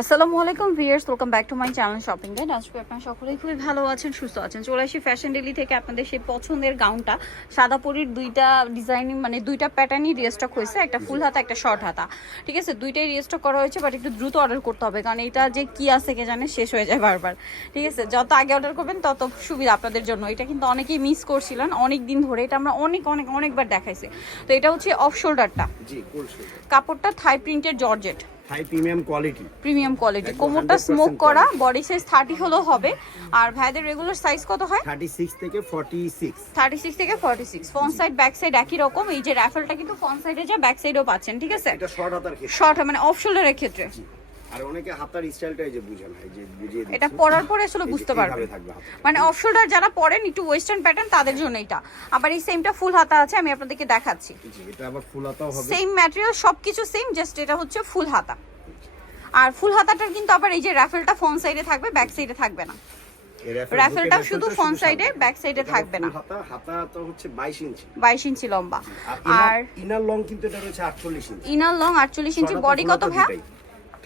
আসসালামু আলাইকুম viewers welcome back to my channel shopping guide আজকে আপনারা সকলেই খুবই ভালো আছেন সুস্থ আছেন। চলে আসি ফ্যাশন ডেলি থেকে আপনাদের সেই পছন্দের গাউনটা। সাদা পরির দুইটা ডিজাইনিং মানে দুইটা প্যাটার্নই রিস্টক হয়েছে। একটা ফুল হাতা একটা শর্ট হাতা। ঠিক আছে? দুইটাই রিস্টক করা হয়েছে বাট একটু দ্রুত অর্ডার করতে হবে কারণ এটা যে কি আছে কে জানে শেষ হয়ে যায় বারবার। ঠিক আছে? যত আগে অর্ডার করবেন তত সুবিধা আপনাদের জন্য। এটা কিন্তু অনেকেই মিস করছিলেন অনেক দিন ধরে। এটা আমরা অনেক অনেক অনেকবার দেখাইছি। তো এটা হচ্ছে অফ শোল্ডারটা কাপড়টা থাই প্রিন্টের georgette. High premium quality. Premium quality. কোমরটা স্মোক করা বডি সাইজ থার্টি হলেও হবে। আর ভাইদের রেগুলার সাইজ কত হয়? থার্টি সিক্স থেকে ফর্টি সিক্স থার্টি সিক্স থেকে forty six front side back side একই রকম। এই যে র্যাফেলটা কিন্তু ফ্রন্ট সাইডে যা ব্যাক সাইডেও পাচ্ছেন ঠিক আছে? এটা শর্ট হাতার ক্ষেত্রে। শর্ট মানে অফ শোল্ডারের ক্ষেত্রে। আর অনেকে হাতার যে বুঝে না যে বুঝিয়ে দিচ্ছি। এটা পরার পরে আসলে বুঝতে পারবে। মানে অফ শোল্ডার যারা পরেন একটু ওয়েস্টার্ন প্যাটার্ন তাদের জন্য এটা আবার এই সেমটা ফুল হাতা আছে আমি আপনাদেরকে দেখাচ্ছি। এটা আবার ফুল হাতাও হবে। সেম ম্যাটেরিয়াল সবকিছু সেম জাস্ট এটা হচ্ছে ফুল হাতা। আর ফুল হাতাটার কিন্তু আবার এই যে র্যাফেলটা ফ্রন্ট সাইডে থাকবে ব্যাক সাইডে থাকবে না। বুকে শুধু সামনে। back side-এ এটা থাকবে না। হাতা হাতা তো হচ্ছে বাইশ ইঞ্চি। বাইশ ইঞ্চি লম্বা। আর ইনার লং কিন্তু এটা রয়েছে আটচল্লিশ ইঞ্চি। ইনার লং আটচল্লিশ ইঞ্চি বডি কত ভাই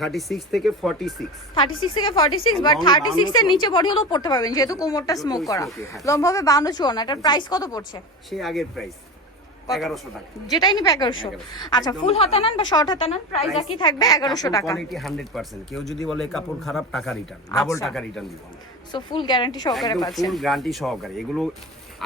থার্টি সিক্স থেকে ফর্টি সিক্স থার্টি সিক্স থেকে forty six but Long thirty six এর নিচে বডি হলেও পড়তে পারবেন যেহেতু কোমরটা স্মোক করা। হ্যাঁ। লম্বা হবে বাউন্ন চুয়ান্ন এটার প্রাইস কত পড়ছে? সেই আগের প্রাইস যেটাই নিবে এগারোশো। আচ্ছা ফুল হাতা নেন বা শর্ট হাতা নেন প্রাইস একই থাকবে এগারোশো টাকা। কোয়ালিটি হান্ড্রেড পার্সেন্ট কেউ যদি বলে কাপড় খারাপ টাকা রিটার্ন ডাবল আচ্ছা। টাকা রিটার্ন দিব সো ফুল গ্যারান্টি সহকারে পাচ্ছেন। ফুল গ্যারান্টি সহকারে। এগুলো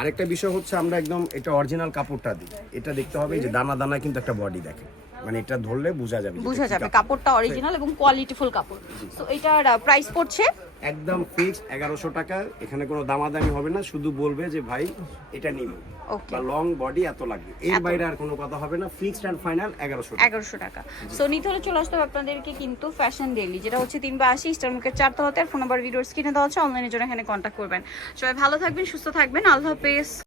আরেকটা বিষয় হচ্ছে আমরা একদম এটা অরিজিনাল কাপড়টা দিই। এটা দেখতে হবে যে দানা দানা কিন্তু একটা বডি দেখে। মানে এটা ধরলে বোঝা যাবে বোঝা যাবে। কাপড়টা অরিজিনাল এবং কোয়ালিটিফুল কাপড়। সো এটার প্রাইস পড়ছে? একদম ফিক্স এগারোশো টাকা। এখানে কোনো দামাদামি হবে না শুধু বলবে যে ভাই এটা নিব ওকে বা লং বডি এত লাগবে। এর বাইরে আর কোনো কথা হবে না। ফিক্সড অ্যান্ড ফাইনাল এগারোশো টাকা। এগারোশো টাকা। সো নিতে হলে চলে আসতে হবে আপনাদেরকে কিন্তু ফ্যাশন ডেলি যেটা হচ্ছে তিন বা আশি স্টার মুখের চারতলাতে আর ফোন নাম্বার ভিডিওর স্ক্রিনে দেওয়া হচ্ছে অনলাইনের জন্য এখানে কন্ট্যাক্ট করবেন। সবাই ভালো থাকবেন সুস্থ থাকবেন। আল্লাহ হাফেজ।